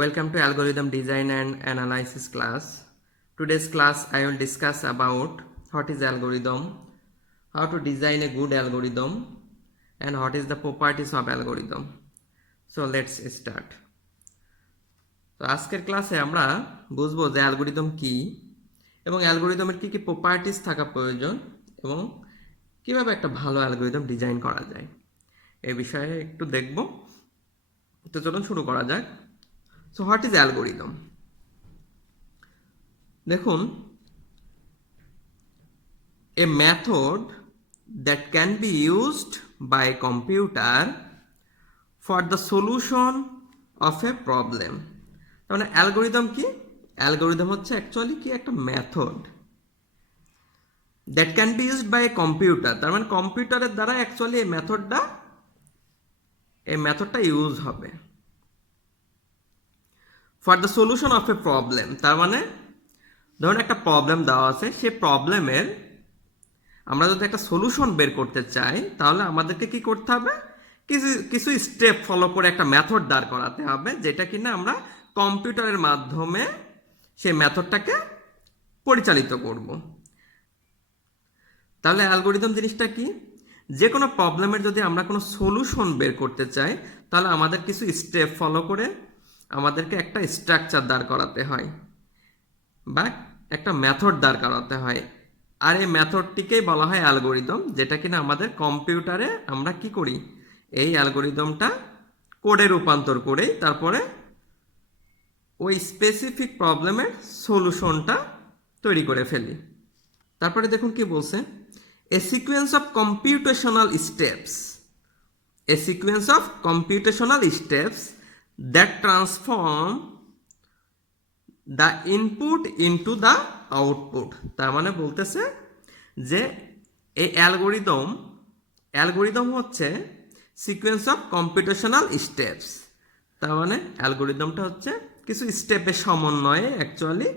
Welcome to Algorithm Design and Analysis class. Today's class I will discuss about what is algorithm, how to design a good algorithm, and what is the properties of algorithm. So let's start. তো আজকের ক্লাসে আমরা বুঝবো যে algorithm কি এবং অ্যালগরিদমের কি কি প্রপার্টিস থাকা প্রয়োজন এবং কিভাবে একটা ভালো অ্যালগরিদম ডিজাইন করা যায় এই বিষয়ে একটু দেখব। তো চলুন শুরু করা যাক। So what is algorithm? দেখুন, a method that can be used by a computer for the solution of a problem. তার মানে অ্যালগরিদম কি? অ্যালগরিদম হচ্ছে অ্যাকচুয়ালি কি একটা method that can be used by a computer. তার মানে কম্পিউটারের দ্বারা অ্যাকচুয়ালি এই মেথডটা ইউজ হবে for the solution of a problem. তার মানে ধরুন একটা প্রবলেম দেওয়া আছে, সেই প্রবলেমের আমরা যদি একটা সলিউশন বের করতে চাই তাহলে আমাদেরকে কি করতে হবে, কিছু স্টেপ ফলো করে একটা মেথড দাঁড় করাতে হবে, যেটা কিনা আমরা কম্পিউটারের মাধ্যমে সেই মেথডটাকে পরিচালিত করব। তাহলে অ্যালগরিদম জিনিসটা কি? যে কোনো প্রবলেমের যদি আমরা কোনো সলিউশন বের করতে চাই তাহলে আমাদের কিছু স্টেপ ফলো করে আমাদেরকে একটা স্ট্রাকচার দাঁড় করাতে হয় বা একটা মেথড দাঁড় করাতে হয়, আর এই মেথডটিকেই বলা হয় অ্যালগরিদম, যেটা কিনা আমাদের কম্পিউটারে আমরা কি করি, এই অ্যালগরিদমটা কোডে রূপান্তর করেই তারপরে ওই স্পেসিফিক প্রবলেমের সলিউশনটা তৈরি করে ফেলি। তারপরে দেখুন কি বলছে, a sequence of computational steps that transform the input into the output। তার মানে বলতেছে যে এই অ্যালগরিদম হচ্ছে সিকোয়েন্স অফ কম্পিউটেশনাল স্টেপস। তার মানে অ্যালগরিদমটা হচ্ছে কিছু স্টেপের সমন্বয়ে অ্যাকচুয়ালি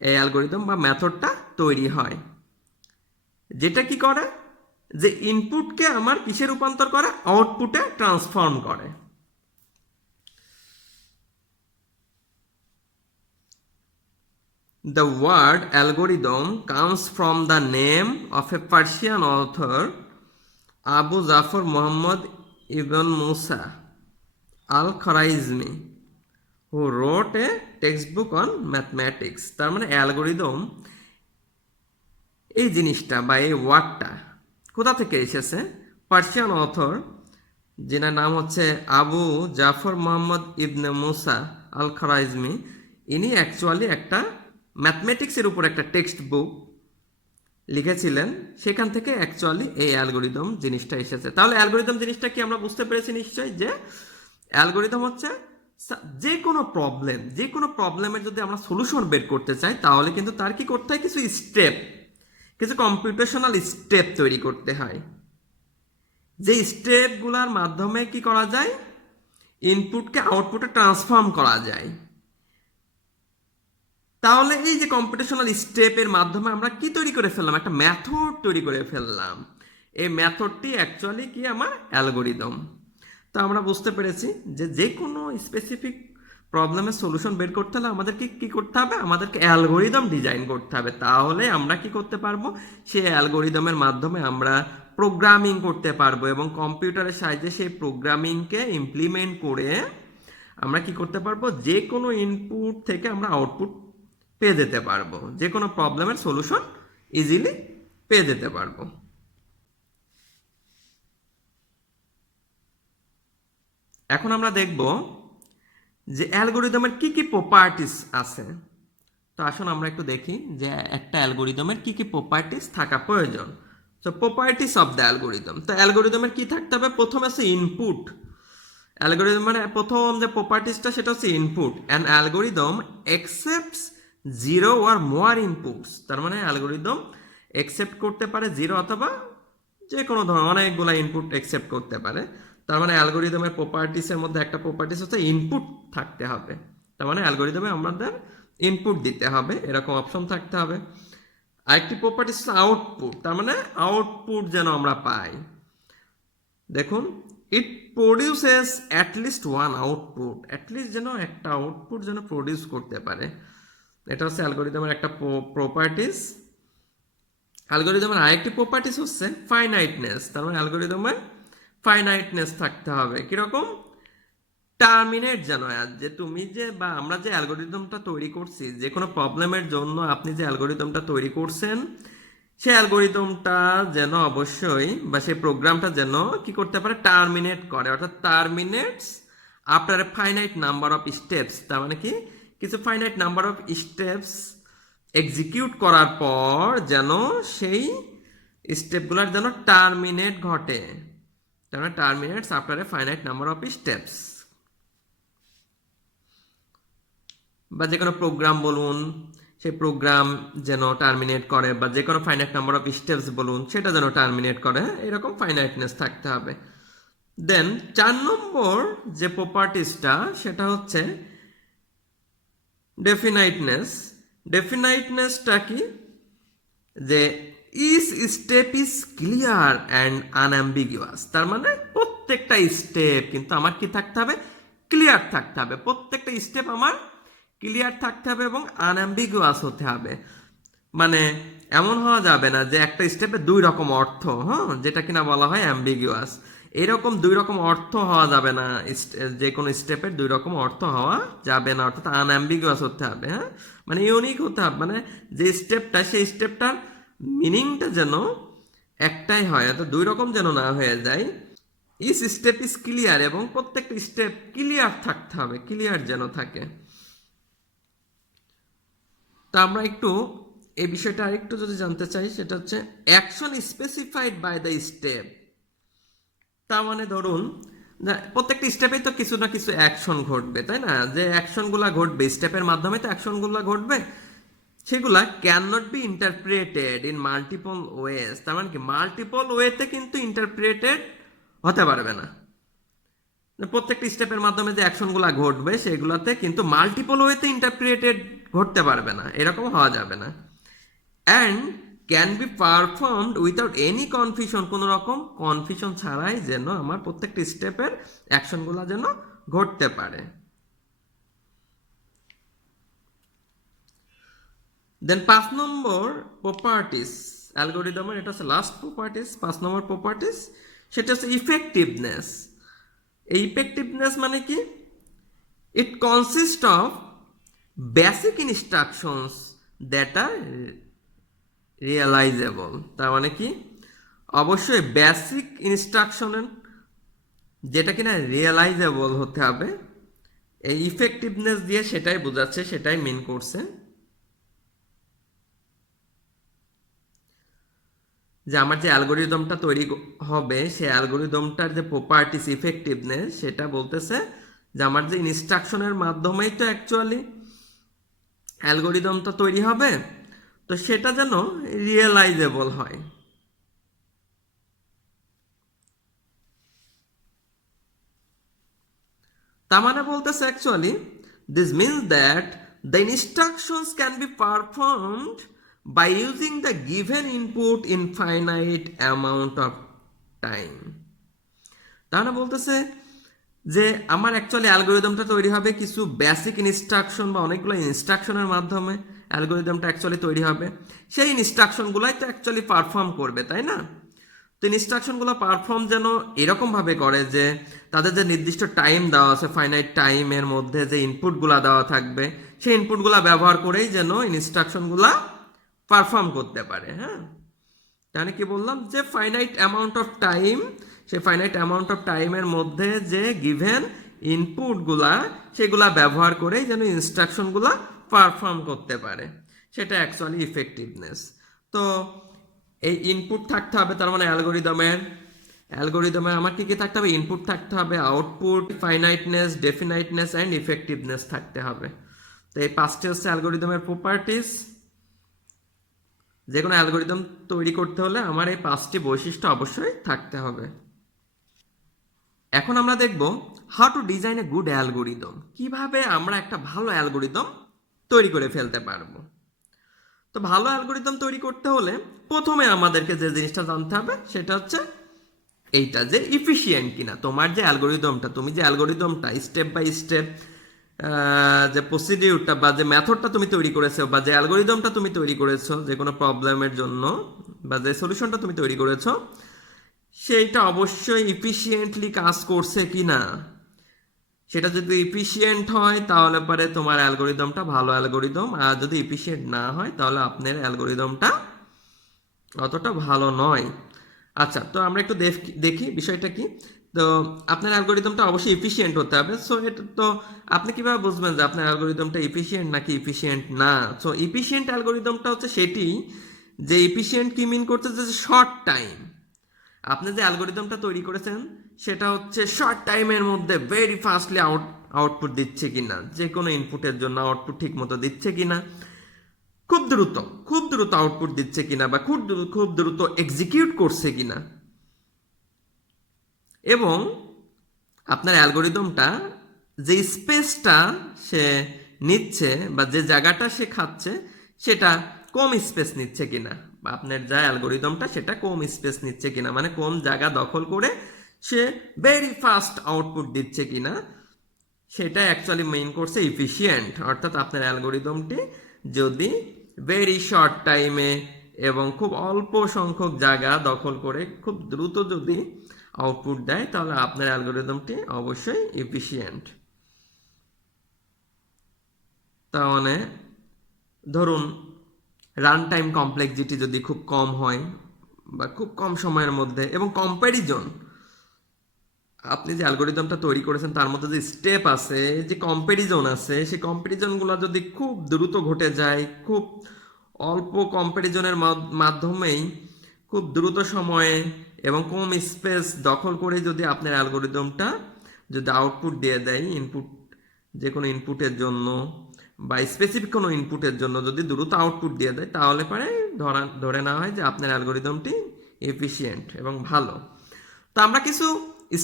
এই অ্যালগরিদম বা মেথডটা তৈরি হয়, যেটা কি করে যে ইনপুটকে আমার কিসে রূপান্তর করে, আউটপুটে ট্রান্সফর্ম করে। The word algorithm comes from the name of a Persian author, Abu Jafar Muhammad ibn Musa al-Khwarizmi, who wrote a textbook on mathematics। তার মানে অ্যালগরিদম এই জিনিসটা বা এই ওয়ার্ডটা কোথা থেকে এসেছে? পার্সিয়ান অথর, যেনার নাম হচ্ছে আবু জাফর মোহাম্মদ ইবনে মুসা আল খওয়ারিজমি, ইনি অ্যাকচুয়ালি একটা ম্যাথমেটিক্সের উপর একটা টেক্সট বুক লিখেছিলেন, সেখান থেকে অ্যাকচুয়ালি এই অ্যালগরিদম জিনিসটা এসেছে। তাহলে অ্যালগরিদম জিনিসটা কি আমরা বুঝতে পেরেছি নিশ্চয়ই, যে অ্যালগরিদম হচ্ছে যে কোনো প্রবলেমের যদি আমরা সলিউশন বের করতে চাই তাহলে কিন্তু তার কি করতে হয়, কিছু কম্পিউটেশনাল স্টেপ তৈরি করতে হয়, যে স্টেপগুলোর মাধ্যমে কি করা যায়, ইনপুটকে আউটপুটে ট্রান্সফর্ম করা যায়। তাহলে এই যে কম্পিউটেশনাল স্টেপের মাধ্যমে আমরা কি তৈরি করে ফেললাম, একটা মেথড তৈরি করে ফেললাম। এই মেথডটি অ্যাকচুয়ালি কি আমার অ্যালগরিদম। তো আমরা বুঝতে পেরেছি যে কোনো স্পেসিফিক প্রবলেমের সলিউশন বের করতে হলে আমাদেরকে কি করতে হবে, আমাদেরকে অ্যালগরিদম ডিজাইন করতে হবে। তাহলে আমরা কি করতে পারবো, সেই অ্যালগরিদমের মাধ্যমে আমরা প্রোগ্রামিং করতে পারবো এবং কম্পিউটারের সাহায্যে সেই প্রোগ্রামিংকে ইমপ্লিমেন্ট করে আমরা কি করতে পারবো, যে কোনো ইনপুট থেকে আমরা আউটপুট পেয়ে যেতে পারবো, যে কোনো প্রবলেমের সলিউশন ইজিলি পেয়ে যেতে পারবো। এখন আমরা দেখব যে অ্যালগরিদমের কি কি প্রপার্টিস আছে। তো আসুন আমরা একটু দেখি যে একটা অ্যালগরিদমের কি কি প্রপার্টিস থাকা প্রয়োজন। তো প্রপার্টিস অফ দ্য অ্যালগরিদম, তো অ্যালগরিদমের কি থাকতে হবে, প্রথম আছে ইনপুট। অ্যালগরিদম মানে প্রথম যে প্রপার্টিসটা সেটা হচ্ছে input. An algorithm accepts zero or more inputs. তার মানে অ্যালগরিদম অ্যাকসেপ্ট করতে পারে জিরো অথবা যে কোনো ধরনের অনেকগুলো ইনপুট অ্যাকসেপ্ট করতে পারে। তার মানে অ্যালগরিদমের প্রপার্টিসের মধ্যে একটা প্রপার্টিস হচ্ছে ইনপুট থাকতে হবে। তার মানে অ্যালগরিদমে আমাদের ইনপুট দিতে হবে, এরকম অপশন থাকতে হবে। আরেকটি প্রপার্টিস হচ্ছে আউটপুট। তার মানে আউটপুট যেন আমরা পাই। দেখুন, it produces at least one output, at least যেন একটা আউটপুট যেন প্রডিউস করতে পারে। এটা হচ্ছে অ্যালগোরিদমের একটা প্রপার্টিস। অ্যালগোরিদমের আরেকটি প্রপার্টিস হচ্ছে ফাইনাইটনেস। তার মানে অ্যালগোরিদমের ফাইনাইটনেস থাকতে হবে। কিরকম? টার্মিনেট যেন, যে তুমি যে বা আমরা যে অ্যালগোরিদমটা তৈরি করছি, যে কোনো প্রবলেমের জন্য আপনি যে অ্যালগোরিদমটা তৈরি করছেন, সেই অ্যালগোরিদমটা যেন অবশ্যই বা সেই প্রোগ্রামটা যেন কি করতে পারে, টার্মিনেট করে, অর্থাৎ terminates after a finite number of steps. তার মানে কি, কিছু finite number of steps execute করার পর যেন সেই স্টেপগুলোর যেন টার্মিনেট ঘটে। তার মানে terminates after a finite number of steps. বা যে কোনো প্রোগ্রাম বলুন, সেই প্রোগ্রাম যেন টার্মিনেট করে, বা যে কোনো ফাইনাইট নাম্বার অফ স্টেপস বলুন, সেটা যেন টার্মিনেট করে, এরকম ফাইনাইটনেস থাকতে হবে। দেন 4 নম্বর যে প্রপার্টিসটা, সেটা হচ্ছে ডেফিনাইটনেস। ডেফিনাইটনেসটা কি, যে each step is clear and unambiguous. তার মানে প্রত্যেকটা স্টেপ কিন্তু আমার কি থাকতে হবে, ক্লিয়ার থাকতে হবে। প্রত্যেকটা স্টেপ আমার ক্লিয়ার থাকতে হবে এবং আনঅ্যাম্বিগুয়াস হতে হবে। মানে এমন হওয়া যাবে না যে একটা স্টেপে 2 রকম অর্থ, হ্যাঁ, যেটা কিনা বলা হয় অ্যাম্বিগুয়াস। এরকম 2 রকম অর্থ হওয়া যাবে না, যে কোনো স্টেপের 2 রকম অর্থ হওয়া যাবে না, অর্থাৎ আনঅ্যাম্বিগুয়াস হতে হবে। হ্যাঁ, মানে ইউনিক হতে হবে, মানে যে স্টেপটা, সেই স্টেপটার মিনিংটা যেন একটাই হয়, অর্থাৎ 2 রকম যেন না হয়ে যায়। ইচ স্টেপ ইজ ক্লিয়ার, এবং প্রত্যেকটা স্টেপ ক্লিয়ার থাকতে হবে, ক্লিয়ার যেন থাকে। তা আমরা একটু এই বিষয়টা আরেকটু যদি জানতে চাই, সেটা হচ্ছে action specified by the step. তার মানে ধরুন, প্রত্যেকটা স্টেপেই তো কিছু না কিছু অ্যাকশন ঘটবে, তাই না? যে অ্যাকশনগুলো ঘটবে, স্টেপের মাধ্যমে তো অ্যাকশনগুলো ঘটবে, সেগুলা can not be interpreted in multiple ways. তার মানে কি, মাল্টিপল ওয়েতে কিন্তু ইন্টারপ্রেটেড হতে পারবে না। প্রত্যেকটা স্টেপের মাধ্যমে যে অ্যাকশনগুলো ঘটবে, সেগুলোতে কিন্তু মাল্টিপল ওয়েতে ইন্টারপ্রেটেড ঘটতে পারবে না, এরকম হওয়া যাবে না। And can be performed without any confusion, কোনো রকম কনফিউশন ছাড়াই যেন আমার প্রত্যেকটা স্টেপের অ্যাকশনগুলো যেন ঘটতে পারে। দেন 5 নম্বর প্রপার্টিস অ্যালগোরিদমের, এটা হচ্ছে লাস্ট প্রপার্টিস, 5 নম্বর প্রপার্টিস, সেটা হচ্ছে ইফেক্টিভনেস। এই ইফেক্টিভনেস মানে কি, it consist of basic instructions that are realizable. তার মানে কি, অবশ্যই বেসিক ইনস্ট্রাকশনের যেটা কিনা রিয়েলাইজেবল হতে হবে। এই ইফেক্টিভনেস দিয়ে সেটাই বোঝাচ্ছে, সেটাই মিন করছে, যে আমার যে অ্যালগোরিদমটা তৈরি হবে, সেই অ্যালগোরিদমটার যে প্রপার্টিস ইফেক্টিভনেস, সেটা বলতেছে যে আমার যে ইনস্ট্রাকশনের মাধ্যমেই তো অ্যাকচুয়ালি অ্যালগোরিদমটা তৈরি হবে, তো সেটা যেন রিয়েলাইজেবল হয়। তার মানে বলতেছে actually, this means that the instructions can be performed by using the given input in finite amount of time। তাহলে বলতেছে যে আমার অ্যাকচুয়ালি অ্যালগোরিদমটা তৈরি হবে কিছু বেসিক ইনস্ট্রাকশন বা অনেকগুলো ইনস্ট্রাকশনের মাধ্যমে অ্যালগোরিদমটা অ্যাকচুয়ালি তৈরি হবে। সেই ইনস্ট্রাকশনগুলাই তো অ্যাকচুয়ালি পারফর্ম করবে, তাই না? তো ইনস্ট্রাকশনগুলো পারফর্ম যেন এরকমভাবে করে যে তাদের যে নির্দিষ্ট টাইম দেওয়া আছে, ফাইনাইট টাইমের মধ্যে যে ইনপুটগুলো দেওয়া থাকবে, সেই ইনপুটগুলো ব্যবহার করেই যেন ইনস্ট্রাকশনগুলো পারফর্ম করতে পারে। হ্যাঁ, তাহলে কি বললাম, যে ফাইনাইট অ্যামাউন্ট অফ টাইম, সেই ফাইনাইট অ্যামাউন্ট অফ টাইমের মধ্যে যে গিভেন ইনপুটগুলা, সেগুলা ব্যবহার করেই যেন ইনস্ট্রাকশনগুলা পারফর্ম করতে পারে, সেটা অ্যাকচুয়ালি ইফেক্টিভনেস। তো এই ইনপুট থাকতে হবে, তার মানে অ্যালগোরিদমে আমার কি কি থাকতে হবে, ইনপুট থাকতে হবে, আউটপুট, ফাইনাইটনেস, ডেফিনাইটনেস অ্যান্ড ইফেক্টিভনেস থাকতে হবে। তো এই 5টি হচ্ছে অ্যালগোরিদমের প্রপার্টিস। যে কোনো অ্যালগোরিদম তৈরি করতে হলে আমার এই 5টি বৈশিষ্ট্য অবশ্যই থাকতে হবে। এখন আমরা দেখব how to design a good algorithm, কিভাবে আমরা একটা ভালো অ্যালগোরিদম তৈরি করে ফেলতে পারবো। তো ভালো অ্যালগোরিদম তৈরি করতে হলে প্রথমে আমাদেরকে যে জিনিসটা জানতে হবে, সেটা হচ্ছে এইটা যে ইফিশিয়েন্ট কিনা, তোমার যে অ্যালগোরিদমটা, তুমি যে অ্যালগোরিদমটা স্টেপ বাই স্টেপ যে প্রসিডিউরটা বা যে মেথডটা তুমি তৈরি করেছো বা যে অ্যালগোরিদমটা তুমি তৈরি করেছো যে কোনো প্রবলেমের জন্য বা যে সলিউশনটা তুমি তৈরি করেছো সেইটা অবশ্যই ইফিশিয়েন্টলি কাজ করছে কিনা। সেটা যদি ইফিশিয়েন্ট হয় তাহলে পরে তোমার অ্যালগোরিদমটা ভালো অ্যালগোরিদম, আর যদি ইফিশিয়েন্ট না হয় তাহলে আপনার অ্যালগোরিদমটা অতটা ভালো নয়। আচ্ছা, তো আমরা একটু দেখি বিষয়টা কি। তো আপনার অ্যালগোরিদমটা অবশ্যই ইফিশিয়েন্ট হতে হবে। সো এটা তো আপনি কিভাবে বুঝবেন যে আপনার অ্যালগোরিদমটা ইফিশিয়েন্ট নাকি ইফিশিয়েন্ট না? সো ইফিশিয়েন্ট অ্যালগোরিদমটা হচ্ছে সেটি যে ইফিশিয়েন্ট কি মিন করতেছে যে শর্ট টাইম। আপনি যে অ্যালগোরিদমটা তৈরি করেছেন সেটা হচ্ছে শর্ট টাইমের মধ্যে ভেরি ফাস্টলি আউটপুট দিচ্ছে কিনা, যে কোনো ইনপুটের জন্য আউটপুট ঠিক মতো দিচ্ছে কিনা, খুব দ্রুত আউটপুট দিচ্ছে কিনা, বা খুব দ্রুত এক্সিকিউট করছে কিনা, এবং আপনার অ্যালগোরিদমটা যে স্পেসটা সে নিচ্ছে বা যে জায়গাটা সে খাচ্ছে সেটা কম স্পেস নিচ্ছে কিনা, বা আপনার যা অ্যালগোরিদমটা সেটা কম স্পেস নিচ্ছে কিনা, মানে কম জায়গা দখল করে সে ভেরি ফাস্ট আউটপুট দিচ্ছে কিনা, সেটা অ্যাকচুয়ালি মেইন করছে ইফিশিয়েন্ট। অর্থাৎ আপনার অ্যালগোরিদমটি যদি ভেরি শর্ট টাইমে এবং খুব অল্প সংখ্যক জায়গা দখল করে খুব দ্রুত যদি আউটপুট দেয় তাহলে আপনার অ্যালগোরিদমটি অবশ্যই ইফিশিয়েন্ট। তার মানে ধরুন রান টাইম কমপ্লেক্সিটি যদি খুব কম হয় বা খুব কম সময়ের মধ্যে, এবং কম্প্যারিজন, আপনি যে অ্যালগোরিদমটা তৈরি করেছেন তার মধ্যে যে স্টেপ আছে, যে কম্প্যারিজন আছে, সেই কম্প্যারিজনগুলো যদি খুব দ্রুত ঘটে যায়, খুব অল্প কম্প্যারিজনের মাধ্যমেই খুব দ্রুত সময়ে এবং কম স্পেস দখল করে যদি আপনার অ্যালগোরিদমটা যদি আউটপুট দিয়ে দেয় ইনপুট, যে কোনো ইনপুটের জন্য বা স্পেসিফিক কোনো ইনপুটের জন্য যদি দ্রুত আউটপুট দিয়ে দেয় তাহলে পরে ধরে নেওয়া হয় যে আপনার অ্যালগোরিদমটি এফিশিয়েন্ট এবং ভালো। তো আমরা কিছু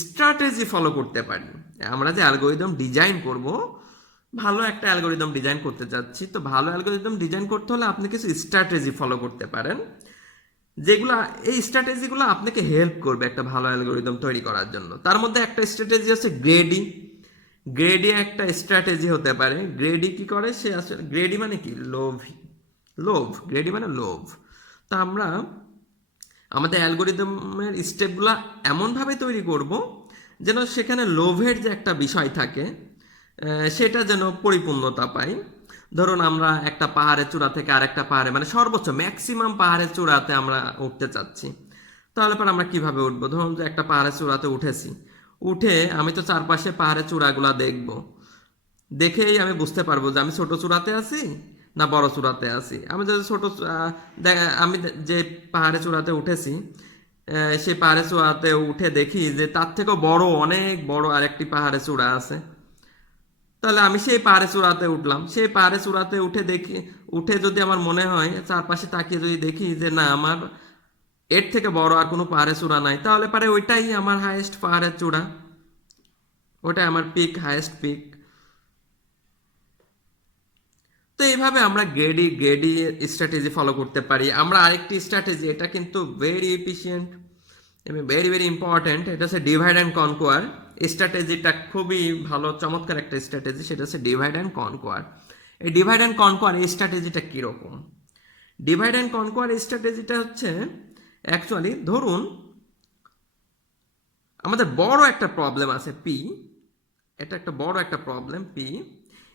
স্ট্র্যাটেজি ফলো করতে পারি। আমরা যে অ্যালগোরিদম ডিজাইন করব, ভালো একটা অ্যালগোরিদম ডিজাইন করতে চাচ্ছি, তো ভালো অ্যালগোরিদম ডিজাইন করতে হলে আপনি কিছু স্ট্র্যাটেজি ফলো করতে পারেন, যেগুলো এই স্ট্র্যাটেজিগুলো আপনাকে হেল্প করবে একটা ভালো অ্যালগোরিদম তৈরি করার জন্য। তার মধ্যে একটা স্ট্র্যাটেজি হচ্ছে গ্রেডি। গ্রেডি একটা স্ট্র্যাটেজি হতে পারে। গ্রেডি কি করে, সে আসলে গ্রেডি মানে কি, লোভ। গ্রেডি মানে লোভ। তা আমরা আমাদের অ্যালগোরিদমের স্টেপগুলো এমনভাবে তৈরি করব যেন সেখানে লোভের যে একটা বিষয় থাকে সেটা যেন পরিপূর্ণতা পায়। ধরুন আমরা একটা পাহাড়ের চূড়া থেকে আরেকটা পাহাড়ে, মানে সর্বোচ্চ ম্যাক্সিমাম পাহাড়ের চূড়াতে আমরা উঠতে চাচ্ছি, তাহলে পর আমরা কিভাবে উঠবো? ধরুন যে একটা পাহাড়ের চূড়াতে উঠেছি, উঠে আমি তো চারপাশে পাহাড়ের চূড়াগুলা দেখব, দেখেই আমি বুঝতে পারবো যে আমি ছোট চূড়াতে আছি না বড় চূড়াতে আছি। আমি যদি আমি যে পাহাড়ে চূড়াতে উঠেছি সেই পাহাড়ে চূড়াতে উঠে দেখি যে তার থেকেও বড়, অনেক বড় আরেকটি পাহাড়ে চূড়া আছে, তাহলে আমি সেই পাহাড়ে চূড়াতে উঠলাম। সেই পাহাড়ে চূড়াতে উঠে যদি আমার মনে হয়, চারপাশে তাকিয়ে যদি দেখি যে না, আমার এর থেকে বড় আর কোনো পাহাড়ে চূড়া নাই, তাহলে পারে ওইটাই আমার হাইয়েস্ট পাহাড়ের চূড়া, ওটাই আমার পিক, হাইয়েস্ট পিক। তো এইভাবে আমরা গ্রেডি স্ট্র্যাটেজি ফলো করতে পারি। আমরা আরেকটি স্ট্র্যাটেজি, এটা কিন্তু ভেরি এফিশিয়েন্ট এবং ভেরি ইম্পর্ট্যান্ট, এটা হচ্ছে ডিভাইড অ্যান্ড কনকোয়ার স্ট্র্যাটেজিটা। খুবই ভালো, চমৎকার একটা স্ট্র্যাটেজি, সেটা হচ্ছে ডিভাইড অ্যান্ড কনকোয়ার। এই ডিভাইড অ্যান্ড কনকোয়ার এই স্ট্র্যাটেজিটা কীরকম? ডিভাইড অ্যান্ড কনকোয়ার স্ট্র্যাটেজিটা হচ্ছে অ্যাকচুয়ালি, ধরুন আমাদের বড় একটা প্রবলেম আছে পি, এটা একটা বড় একটা প্রবলেম পি।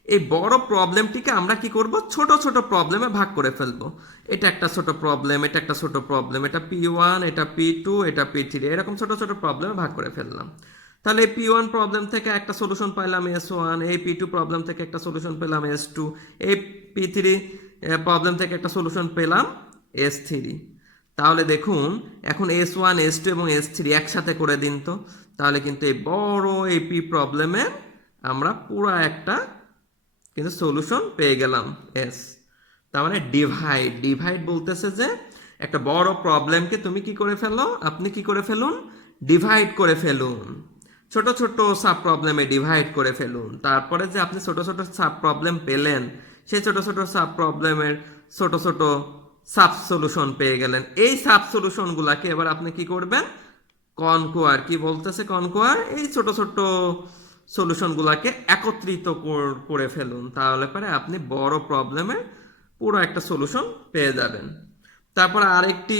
এই বড় প্রবলেমটিকে আমরা কি করব, ছোট ছোট প্রবলেমে ভাগ করে ফেলবো। এটা একটা ছোট প্রবলেম, এটা একটা ছোট প্রবলেম, এটা P1, এটা P2, এটা P3, এরকম ছোট ছোট প্রবলেমে ভাগ করে ফেললাম। তাহলে এই P1 প্রবলেম থেকে একটা সলিউশন পাইলাম S1, এই P2 প্রবলেম থেকে একটা সলিউশন পেলাম S2, এই P3 প্রবলেম থেকে একটা সলিউশন পেলাম S3। তাহলে দেখুন এখন S1, S2 এবং S3 একসাথে করে দিন তো, তাহলে কিন্তু এই বড় এই P প্রবলেমের আমরা পুরো একটা কিন্তু সলিউশন পেয়ে গেলাম এস। তার মানে ডিভাইড বলতেছে যে একটা বড় প্রবলেমকে তুমি কি করে ফেলো, আপনি কি করে ফেলুন, ডিভাইড করে ফেলুন, ছোট ছোট সাব প্রবলেমে ডিভাইড করে ফেলুন। তারপরে যে আপনি ছোট ছোট সাব প্রবলেম পেলেন, সেই ছোট ছোট সাব প্রবলেমের ছোট সাব সলিউশন পেয়ে গেলেন। এই সাব সলিউশনগুলোকে এবার আপনি কি করবেন, কনকোয়ার কি বলতেছে, কনকোয়ার এই ছোট ছোট সলিউশনগুলোকে একত্রিত করে ফেলুন, তাহলে পরে আপনি বড় প্রবলেমের পুরো একটা সলিউশন পেয়ে যাবেন। তারপর আরেকটি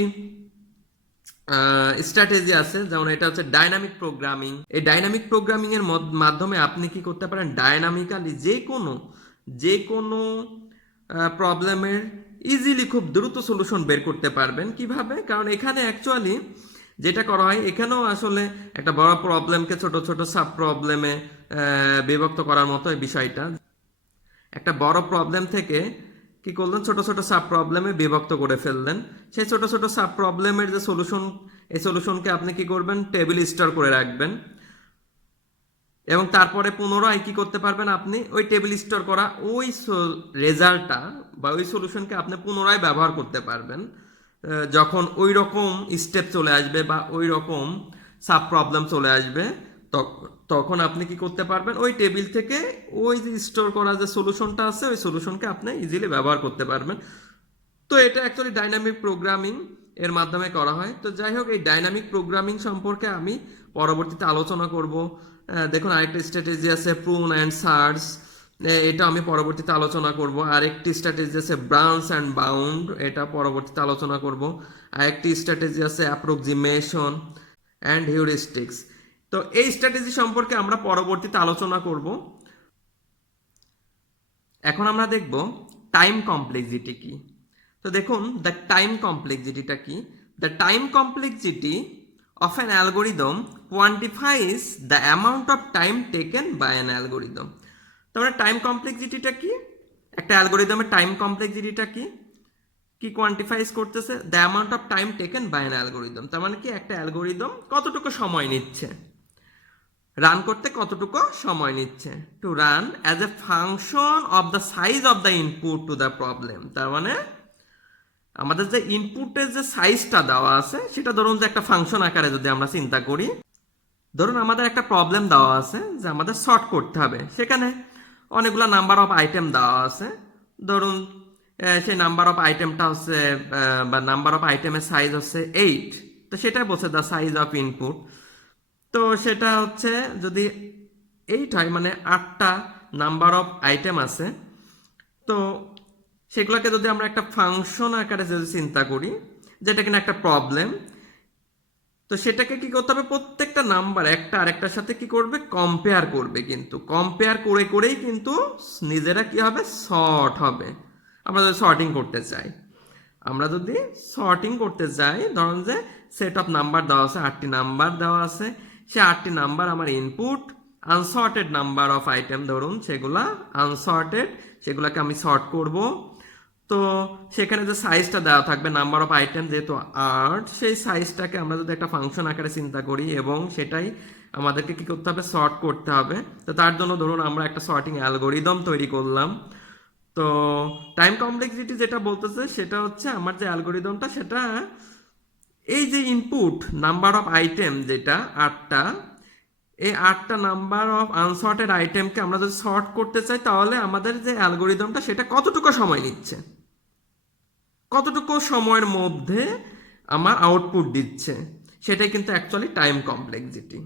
স্ট্র্যাটেজি আছে, যেমন এটা হচ্ছে ডাইনামিক প্রোগ্রামিং। এই ডাইনামিক প্রোগ্রামিং এর মাধ্যমে আপনি কি করতে পারেন, ডাইনামিক্যালি যে কোনো প্রবলেমের ইজিলি খুব দ্রুত সলিউশন বের করতে পারবেন। কিভাবে? কারণ এখানে অ্যাকচুয়ালি যেটা করা হয়, এখানেও আসলে একটা বড় প্রবলেমকে ছোট ছোট সাব প্রবলেমে বিভক্ত করার মতো এই বিষয়টা। একটা বড় প্রবলেম থেকে কি করলেন, ছোট ছোট সাব প্রবলেমে বিভক্ত করে ফেললেন। সেই ছোট ছোট সাব প্রবলেমের যে সলিউশন, এই সলিউশনকে আপনি কি করবেন, টেবিল স্টোর করে রাখবেন, এবং তারপরে পুনরায় কি করতে পারবেন, আপনি ওই টেবিল স্টোর করা ওই রেজাল্টটা বা ওই সলিউশনকে আপনি পুনরায় ব্যবহার করতে পারবেন যখন ওই রকম স্টেপ চলে আসবে বা ওই রকম সাব প্রবলেম চলে আসবে। তখন আপনি কি করতে পারবেন, ওই টেবিল থেকে ওই যে স্টোর করা যে সলিউশনটা আছে ওই সলিউশনকে আপনি ইজিলি ব্যবহার করতে পারবেন। তো এটা অ্যাকচুয়ালি ডাইনামিক প্রোগ্রামিং এর মাধ্যমে করা হয়। তো যাই হোক, এই ডাইনামিক প্রোগ্রামিং সম্পর্কে আমি পরবর্তীতে আলোচনা করব। দেখুন আরেকটা স্ট্র্যাটেজি আছে প্রুন অ্যান্ড সার্চ, এটা আমি পরবর্তীতে আলোচনা করব। আরেকটি স্ট্র্যাটেজি আছে ব্রাঞ্চ অ্যান্ড বাউন্ড, এটা পরবর্তীতে আলোচনা করব। আরেকটি স্ট্র্যাটেজি আছে অ্যাপ্রক্সিমেশন অ্যান্ড হিউরিস্টিক্স। তো এই স্ট্র্যাটেজি সম্পর্কে আমরা পরবর্তীতে আলোচনা করব। এখন আমরা দেখব টাইম কমপ্লেক্সিটি কি। তো দেখুন দ্য টাইম কমপ্লেক্সিটিটা কি। The time complexity of an algorithm quantifies the amount of time taken by an algorithm. তাহলে টাইম কমপ্লেক্সিটিটা কি, একটা অ্যালগোরিদমের টাইম কমপ্লেক্সিটিটা কি কি কোয়ান্টিফাইজ করতেছে, the amount of time taken by an algorithm. তার মানে কি, একটা অ্যালগোরিদম কতটুকু সময় নিচ্ছে রান করতে, কতটুকু সময় নিচ্ছে to run as a function of the size of the input to the problem. তার মানে আমাদের যে ইনপুটের যে সাইজটা দেওয়া আছে সেটা ধরুন যে একটা ফাংশন আকারে যদি আমরা চিন্তা করি, ধরুন আমাদের একটা প্রবলেম দেওয়া আছে যে আমাদের সর্ট করতে হবে, সেখানে অনেকগুলো নাম্বার অফ আইটেম দেওয়া আছে। ধরুন সেই নাম্বার অফ আইটেমটা হচ্ছে বা নাম্বার অফ আইটেমের সাইজ হচ্ছে 8, তো সেটাই বলছে দ্য সাইজ অফ ইনপুট। তো সেটা হচ্ছে যদি 8 হয়, মানে 8টা নাম্বার অফ আইটেম আছে, তো সেগুলোকে যদি আমরা একটা ফাংশন আকারে যদি চিন্তা করি, যেটা কিনা একটা প্রবলেম, তো সেটাকে কি করতে হবে, প্রত্যেকটা নাম্বার একটা আরেকটার সাথে কি করবে, কম্পেয়ার করবে। কিন্তু কম্পেয়ার করে করেই কিন্তু নিজেরা কি হবে, সর্ট হবে। আমরা যদি সর্টিং করতে চাই, ধরুন যে সেট অফ নাম্বার দেওয়া আছে, 8টি নাম্বার দেওয়া আছে, সে 8টি নাম্বার আমার input, unsorted number of item ধরুন সেগুলা আনসর্টেড, সেগুলাকে আমি সর্ট করব। তো সেখানে যে সাইজটা দেওয়া থাকবে নাম্বার অফ আইটেম যেহেতু 8, সেই সাইজটাকে আমরা যদি একটা ফাংশন আকারে চিন্তা করি এবং সেটাই আমাদেরকে কি করতে হবে, সর্ট করতে হবে। তো তার জন্য ধরুন আমরা একটা সর্টিং অ্যালগোরিদম তৈরি করলাম। তো টাইম কমপ্লেক্সিটি যেটা বলতেছে সেটা হচ্ছে আমার যে অ্যালগোরিদমটা, সেটা এই যে ইনপুট নাম্বার অফ আইটেম যেটা 8টা, এই 8টা নাম্বার অফ আনসর্টেড আইটেমকে আমরা যদি সর্ট করতে চাই, তাহলে আমাদের যে অ্যালগোরিদমটা সেটা কতটুকু সময় নিচ্ছে, কতটুকু সময়ের মধ্যে আমার আউটপুট দিচ্ছে, সেটাই কিন্তু অ্যাকচুয়ালি টাইম কমপ্লেক্সিটি।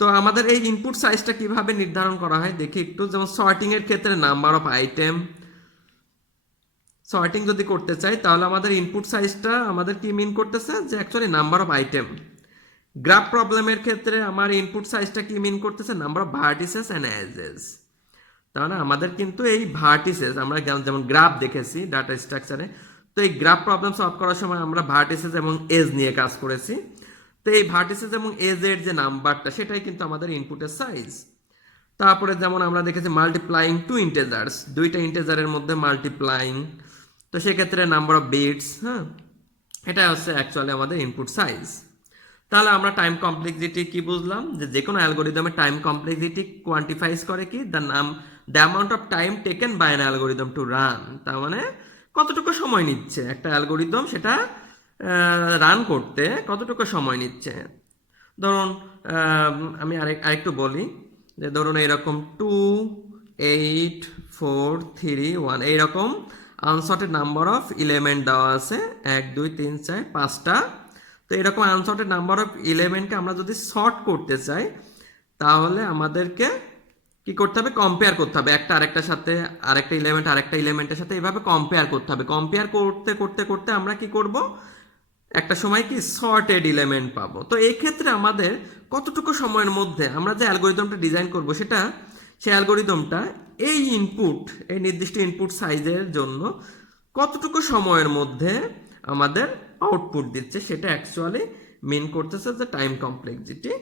তো আমাদের এই ইনপুট সাইজটা কিভাবে নির্ধারণ করা হয় দেখি একটু। যেমন সর্টিং এর ক্ষেত্রে নাম্বার অফ আইটেম, সর্টিং যদি করতে চাই তাহলে আমাদের ইনপুট সাইজটা আমাদের কি মিন করতেছে, যে actually number of item. Graph প্রবলেমের ক্ষেত্রে আমার ইনপুট সাইজটা কি মিন করতেছে, number of vertices and edges. তাহলে আমাদের কিন্তু এই ভার্টিসেস, আমরা যেমন গ্রাফ দেখেছি ডাটা স্ট্রাকচারে, তো এই গ্রাফ প্রবলেম সলভ করার সময় আমরা ভার্টিসেস এবং এজ নিয়ে কাজ করেছি। তো এই ভার্টিসেস এবং এজ এর যে নাম্বারটা সেটাই কিন্তু আমাদের ইনপুটের সাইজ। তারপরে যেমন আমরা দেখেছি মাল্টিপ্লাইং টু ইন্টেজার্স, দুইটা ইন্টেজারের মধ্যে মাল্টিপ্লাইং, তো সেক্ষেত্রে নাম্বার অফ বিটস, হ্যাঁ, এটা হচ্ছে অ্যাকচুয়ালি আমাদের ইনপুট সাইজ। তাহলে আমরা টাইম কমপ্লেক্সিটি কি বুঝলাম, যে কোনো অ্যালগোরিদমের টাইম কমপ্লেক্সিটি কোয়ান্টিফাইজ করে কি, the amount of time taken by an algorithm to run. তার মানে কতটুকু সময় নিচ্ছে একটা অ্যালগোরিদম সেটা রান করতে, কতটুকু সময় নিচ্ছে। ধরুন আমি আরেকটু বলি, যে ধরুন এরকম 2 8 4 3 1 এইরকম আনসর্টেড নাম্বার অফ এলিমেন্ট দেওয়া আছে, 1 2 3 4 5টা। তো এরকম আনসর্টেড নাম্বার অফ এলিমেন্টকে আমরা যদি সর্ট করতে চাই তাহলে আমাদেরকে কি করতে হবে, কম্পেয়ার করতে হবে একটা আরেকটার সাথে, আরেকটা এলিমেন্টের সাথে এভাবে কম্পেয়ার করতে হবে। কম্পেয়ার করতে করতে করতে আমরা কি করব, একটা সময় কি সর্টেড এলিমেন্ট পাবো। তো এই ক্ষেত্রে আমাদের কতটুকু সময়ের মধ্যে আমরা যে অ্যালগোরিদমটা ডিজাইন করব সেটা, সেই অ্যালগোরিদমটা এই ইনপুট, এই নির্দিষ্ট ইনপুট সাইজের জন্য কতটুকু সময়ের মধ্যে আমাদের আউটপুট দিচ্ছে সেটা অ্যাকচুয়ালি মিন করতেছে যে টাইম কমপ্লেক্সিটি,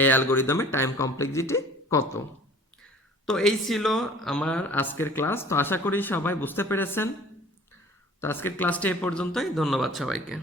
এই অ্যালগোরিদমের টাইম কমপ্লেক্সিটি কত। তো এই ছিল আমার আজকের ক্লাস। তো আশা করি সবাই বুঝতে পেরেছেন। তো আজকের ক্লাসটি এই পর্যন্তই। ধন্যবাদ সবাইকে।